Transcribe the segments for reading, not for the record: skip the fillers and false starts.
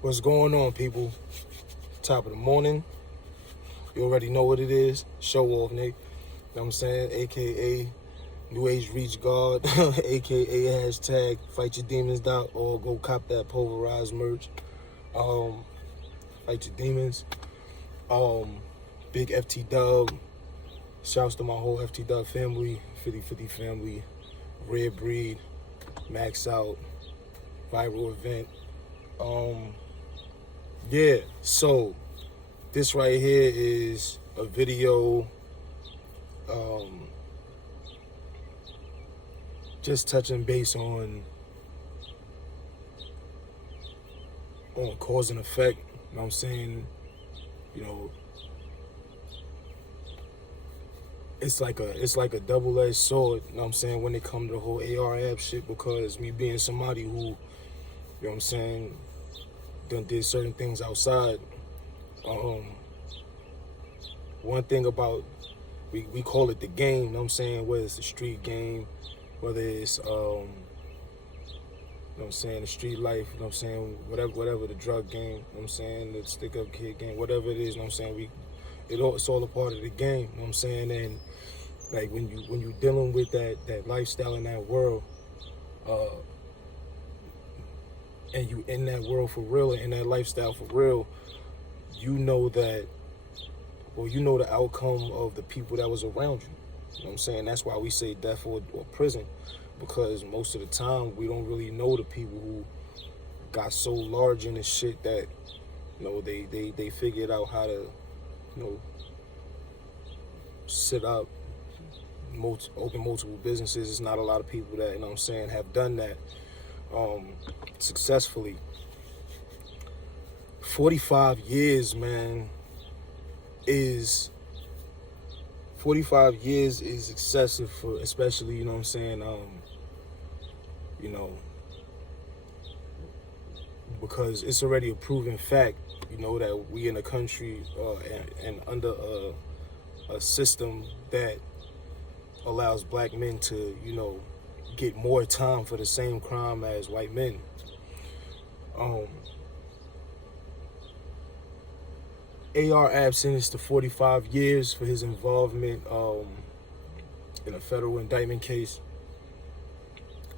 What's going on, people? Top of the morning. You already know what it is. Show off, Nick. You know what I'm saying? AKA New Age Reach God. AKA hashtag FightYourDemons.org. Go cop that pulverized merch. Fight Your Demons. Big FT Dub. Shouts to my whole FT Dub family. 50/50 family. Red Breed. Max Out. Viral event. Yeah, so this right here is a video just touching base on cause and effect. You know what I'm saying? You know, it's like a double-edged sword, you know what I'm saying, when it comes to the whole AR-AB shit, because me being somebody who, you know what I'm saying, done did certain things outside. One thing about, we call it the game, you know what I'm saying, whether it's the street game, whether it's you know what I'm saying, the street life, you know what I'm saying, whatever the drug game, you know what I'm saying, the stick up kid game, whatever it is, you know what I'm saying, it's all a part of the game, you know what I'm saying. And like when you dealing with that lifestyle in that world, and you in that world for real, and in that lifestyle for real, you know that, well, you know the outcome of the people that was around you. You know what I'm saying? That's why we say death or prison, because most of the time we don't really know the people who got so large in this shit that, you know, they figured out how to, you know, sit up, open multiple businesses. It's not a lot of people that, you know what I'm saying, have done that successfully. 45 years, man, 45 years is excessive for, especially, you know what I'm saying, you know, because it's already a proven fact, you know, that we in a country and under a system that allows black men to, you know, get more time for the same crime as white men. AR-AB sentenced to 45 years for his involvement in a federal indictment case.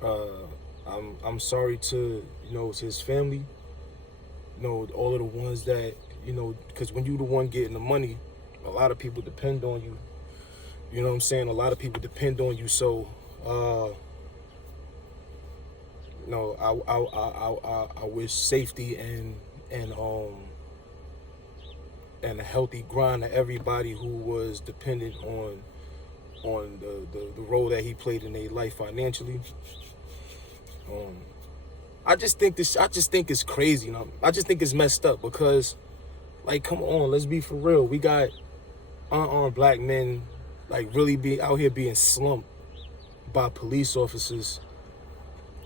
I'm sorry to, you know, his family, you know, all of the ones that, you know, because when you the one getting the money, a lot of people depend on you. You know what I'm saying? A lot of people depend on you. So, you know, I wish safety and a healthy grind to everybody who was dependent on the role that he played in their life financially. I just think it's crazy, you know. I just think it's messed up because, like, come on, let's be for real. We got unarmed black men, like, really be out here being slumped by police officers,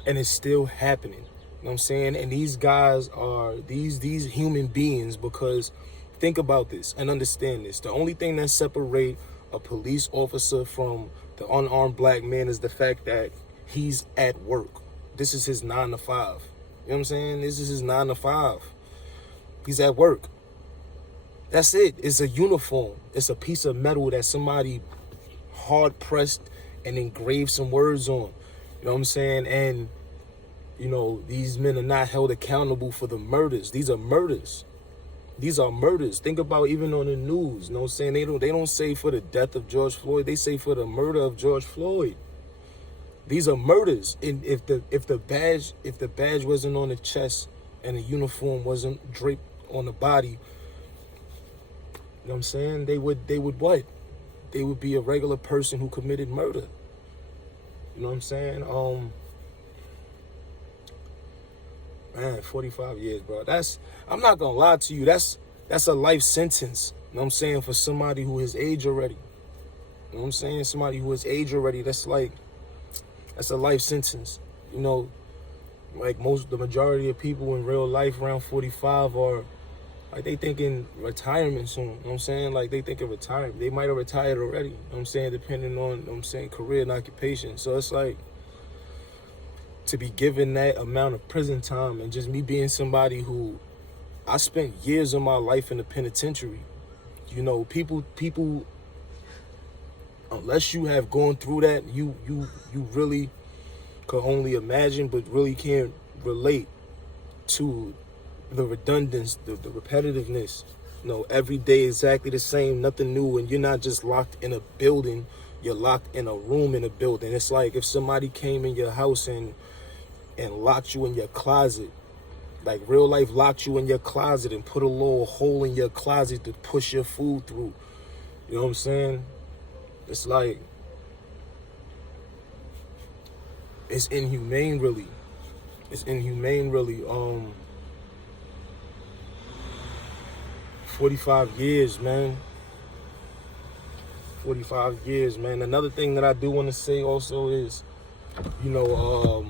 and it's still happening. You know what I'm saying? And these guys are these human beings, because think about this and understand this. The only thing that separates a police officer from the unarmed black man is the fact that he's at work. This is his 9 to 5. You know what I'm saying? This is his 9 to 5. He's at work. That's it. It's a uniform. It's a piece of metal that somebody hard pressed and engraved some words on. You know what I'm saying? And, you know, these men are not held accountable for the murders. These are murders. These are murders. Think about even on the news. You know what I'm saying? They don't say for the death of George Floyd. They say for the murder of George Floyd. These are murders. And if the badge wasn't on the chest and the uniform wasn't draped on the body, you know what I'm saying? They would what? They would be a regular person who committed murder. You know what I'm saying? Man, 45 years, bro. I'm not gonna lie to you. That's a life sentence. You know what I'm saying? For somebody who is age already. You know what I'm saying? Somebody who is age already. That's a life sentence. You know, like the majority of people in real life around 45 are, like, they thinking retirement soon. You know what I'm saying? Like, they thinking retirement. They might have retired already. You know what I'm saying? Depending on, you know what I'm saying, career and occupation. So it's like, to be given that amount of prison time, and just me being somebody who, I spent years of my life in the penitentiary. You know, people, unless you have gone through that, you really could only imagine, but really can't relate to the redundance, the repetitiveness. You know, every day exactly the same, nothing new, and you're not just locked in a building, you're locked in a room in a building. It's like if somebody came in your house and locked you in your closet, like real life locked you in your closet and put a little hole in your closet to push your food through. You know what I'm saying? It's like, it's inhumane, really. It's inhumane, really. 45 years, man. 45 years, man. Another thing that I do want to say also is, you know,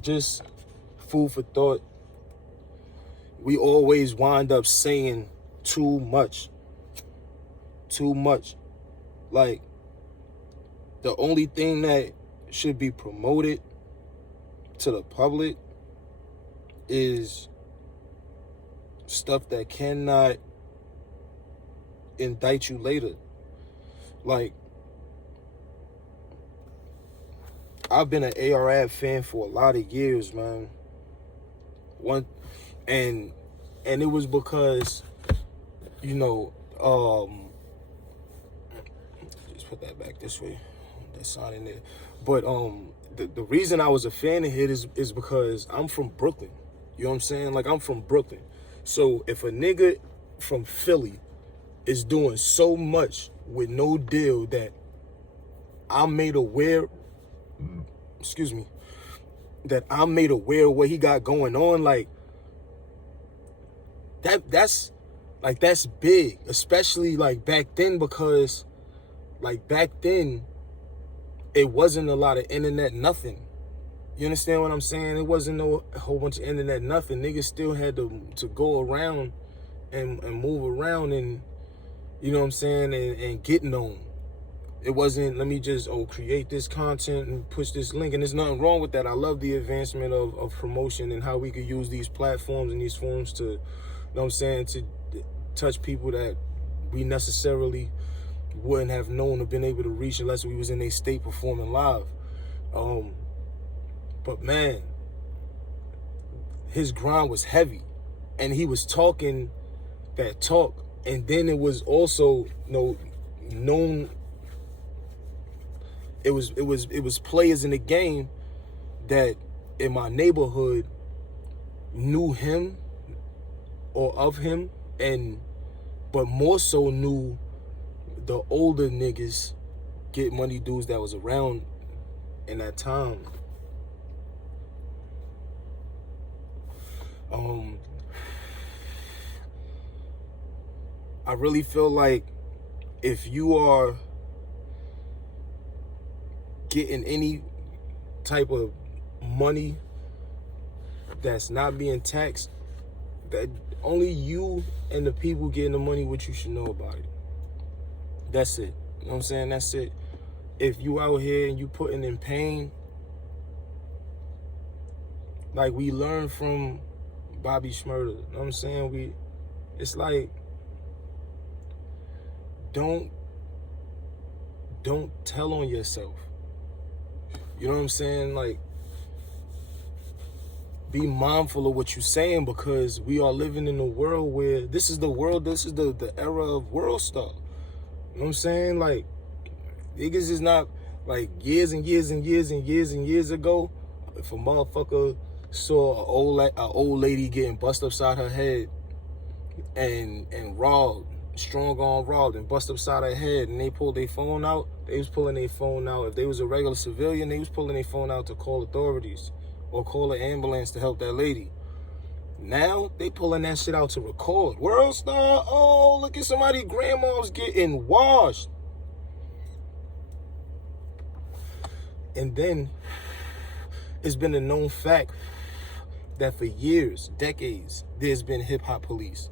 just food for thought. We always wind up saying too much. Too much. Like, the only thing that should be promoted to the public is stuff that cannot indict you later. Like, I've been an ARAB fan for a lot of years, man. And it was because, you know, just put that back this way. That sign in there. But the reason I was a fan of it is because I'm from Brooklyn. You know what I'm saying? Like, I'm from Brooklyn. So if a nigga from Philly is doing so much with no deal that I'm made aware, that I'm made aware of what he got going on, like, that's big, especially like back then, because like back then it wasn't a lot of internet nothing. You understand what I'm saying? It wasn't a whole bunch of internet nothing. Niggas still had to go around and move around and, you know what I'm saying, and get known. It wasn't, let me just, create this content and push this link. And there's nothing wrong with that. I love the advancement of promotion and how we could use these platforms and these forums to, you know what I'm saying, to touch people that we necessarily wouldn't have known or been able to reach unless we was in a state performing live. But man, his grind was heavy, and he was talking that talk. And then it was also, you know, known. It was players in the game that in my neighborhood knew him or of him, but more so knew the older niggas, Get Money dudes that was around in that time. I really feel like if you are getting any type of money that's not being taxed, that only you and the people getting the money, what you should know about it. That's it. You know what I'm saying? That's it. If you out here and you putting in pain, like we learned from Bobby Shmurda, you know what I'm saying? It's like, don't tell on yourself. You know what I'm saying? Like, be mindful of what you're saying, because we are living in a world where this is the era of world star. You know what I'm saying? Like, niggas is not, like, years and years and years and years and years ago, if a motherfucker saw an old lady getting bust upside her head and robbed, strong arm robbed and bust upside her head, and they pulled their phone out, they was pulling their phone out. If they was a regular civilian, they was pulling their phone out to call authorities or call an ambulance to help that lady. Now they pulling that shit out to record. World star, oh, look at somebody, grandma's getting washed. And then it's been a known fact that for years, decades, there's been hip hop police.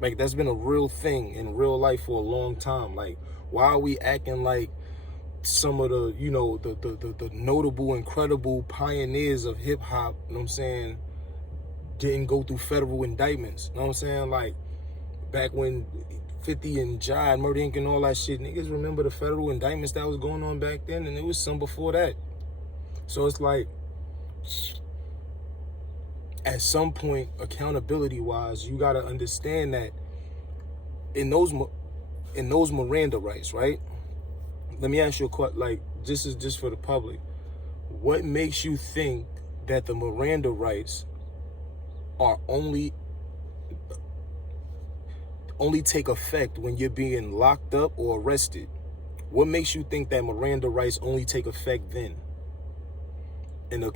Like, that's been a real thing in real life for a long time. Like, why are we acting like some of the, you know, the notable, incredible pioneers of hip hop, you know what I'm saying, didn't go through federal indictments. You know what I'm saying? Like, back when 50 and Jai, Murder Inc. and all that shit, niggas remember the federal indictments that was going on back then, and it was some before that. So it's like, at some point, accountability-wise, you gotta understand that in those Miranda rights, right? Let me ask you a question, like, this is just for the public. What makes you think that the Miranda rights are only take effect when you're being locked up or arrested? What makes you think that Miranda rights only take effect then? In an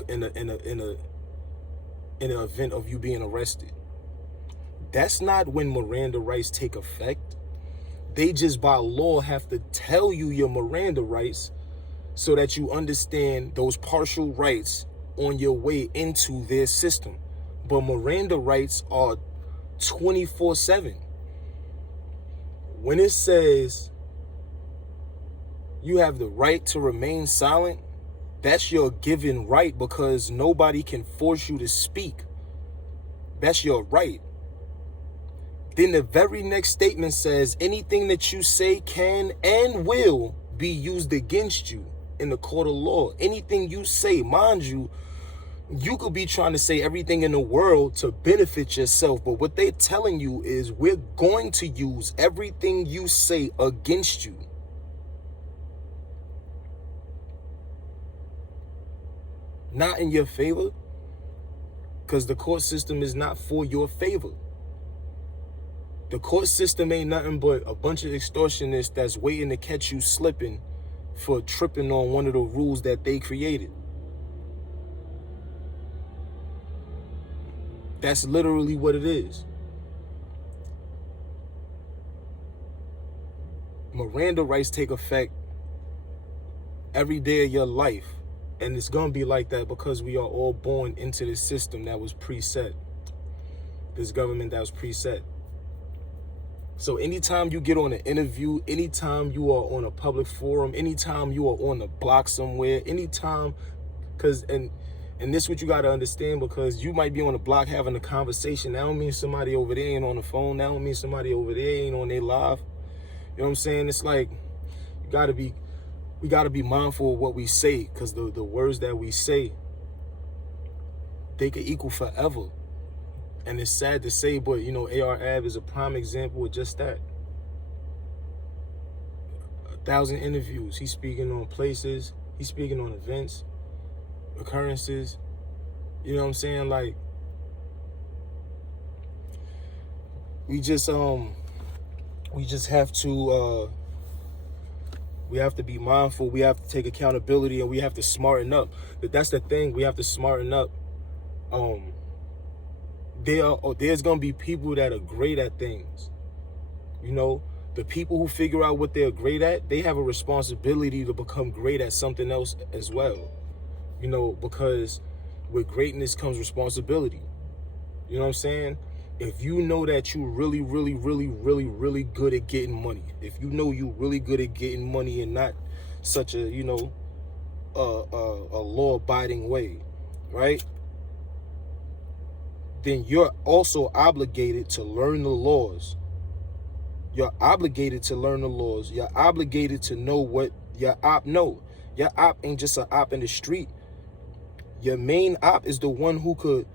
event of you being arrested. That's not when Miranda rights take effect. They just by law have to tell you your Miranda rights so that you understand those partial rights on your way into their system. But Miranda rights are 24/7. When it says you have the right to remain silent, that's your given right, because nobody can force you to speak. That's your right. Then the very next statement says anything that you say can and will be used against you in the court of law. Anything you say, mind you, you could be trying to say everything in the world to benefit yourself, but what they're telling you is we're going to use everything you say against you. Not in your favor, because the court system is not for your favor. The court system ain't nothing but a bunch of extortionists that's waiting to catch you slipping for tripping on one of the rules that they created. That's literally what it is. Miranda rights take effect every day of your life. And it's going to be like that because we are all born into this system that was preset. This government that was preset. So anytime you get on an interview, anytime you are on a public forum, anytime you are on the block somewhere, anytime, and this is what you got to understand, because you might be on the block having a conversation. That don't mean somebody over there ain't on the phone. That don't mean somebody over there ain't on their live. You know what I'm saying? It's like, we got to be mindful of what we say, because the words that we say, they could equal forever. And it's sad to say, but, you know, AR Ab is a prime example of just that. 1,000 interviews. He's speaking on places. He's speaking on events, occurrences. You know what I'm saying? Like, we just have to, we have to be mindful. We have to take accountability, and we have to smarten up. That's the thing. We have to smarten up. There's going to be people that are great at things. You know, the people who figure out what they're great at, they have a responsibility to become great at something else as well. You know, because with greatness comes responsibility. You know what I'm saying? If you know that you're really good at getting money, if you know you're really good at getting money and not such a, you know, a law-abiding way, right? Then you're also obligated to learn the laws. You're obligated to learn the laws. You're obligated to know what your op know. Your op ain't just an op in the street. Your main op is the one who could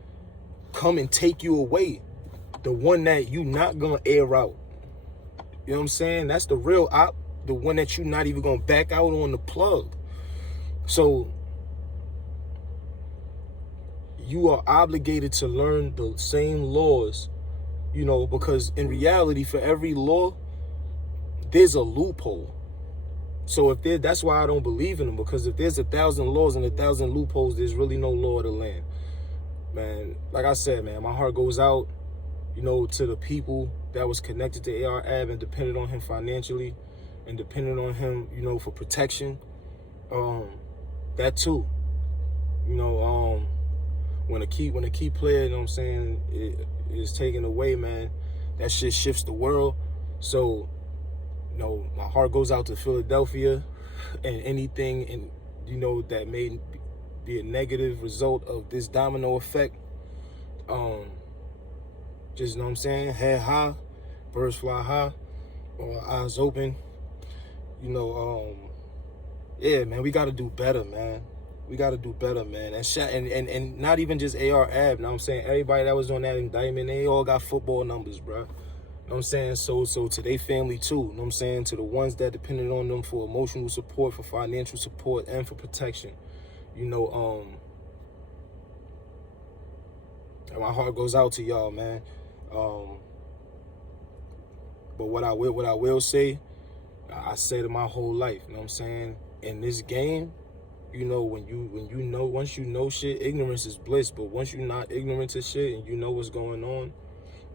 come and take you away. The one that you not gonna air out. You know what I'm saying? That's the real op. The one that you not even gonna back out on the plug. So you are obligated to learn the same laws, you know, because in reality, for every law, there's a loophole. So that's why I don't believe in them, because if there's 1,000 laws and 1,000 loopholes, there's really no law of the land. Man, like I said, man, my heart goes out, you know, to the people that was connected to AR Ab and depended on him financially and depended on him, you know, for protection. That too, you know, when a key player, you know what I'm saying, is taken away, man, that shit shifts the world. So, you know, my heart goes out to Philadelphia and anything, and you know, that may be a negative result of this domino effect. Just, you know what I'm saying, head high, birds fly high, or eyes open. You know, yeah, man, we got to do better, man. We got to do better, man. And not even just AR Ab, you know what I'm saying? Everybody that was on that indictment, they all got football numbers, bro. You know what I'm saying? So to their family too, you know what I'm saying? To the ones that depended on them for emotional support, for financial support, and for protection. You know, and my heart goes out to y'all, man. But what I will say, I said it my whole life, you know what I'm saying? In this game, you know, once you know shit, ignorance is bliss. But once you're not ignorant to shit and you know what's going on,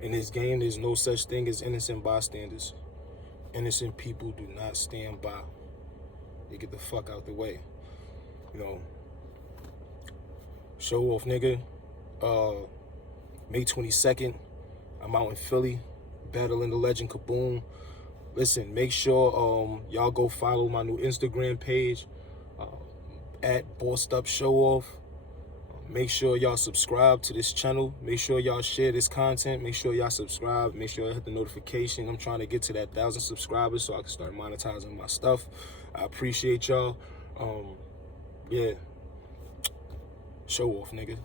in this game, there's no such thing as innocent bystanders. Innocent people do not stand by. They get the fuck out the way. You know, show off, nigga. May 22nd, I'm out in Philly, battling the legend Kaboom. Listen, make sure y'all go follow my new Instagram page, at Bossed Up Show Off. Make sure y'all subscribe to this channel. Make sure y'all share this content. Make sure y'all subscribe. Make sure y'all hit the notification. I'm trying to get to that 1,000 subscribers so I can start monetizing my stuff. I appreciate y'all. Yeah. Show off, nigga.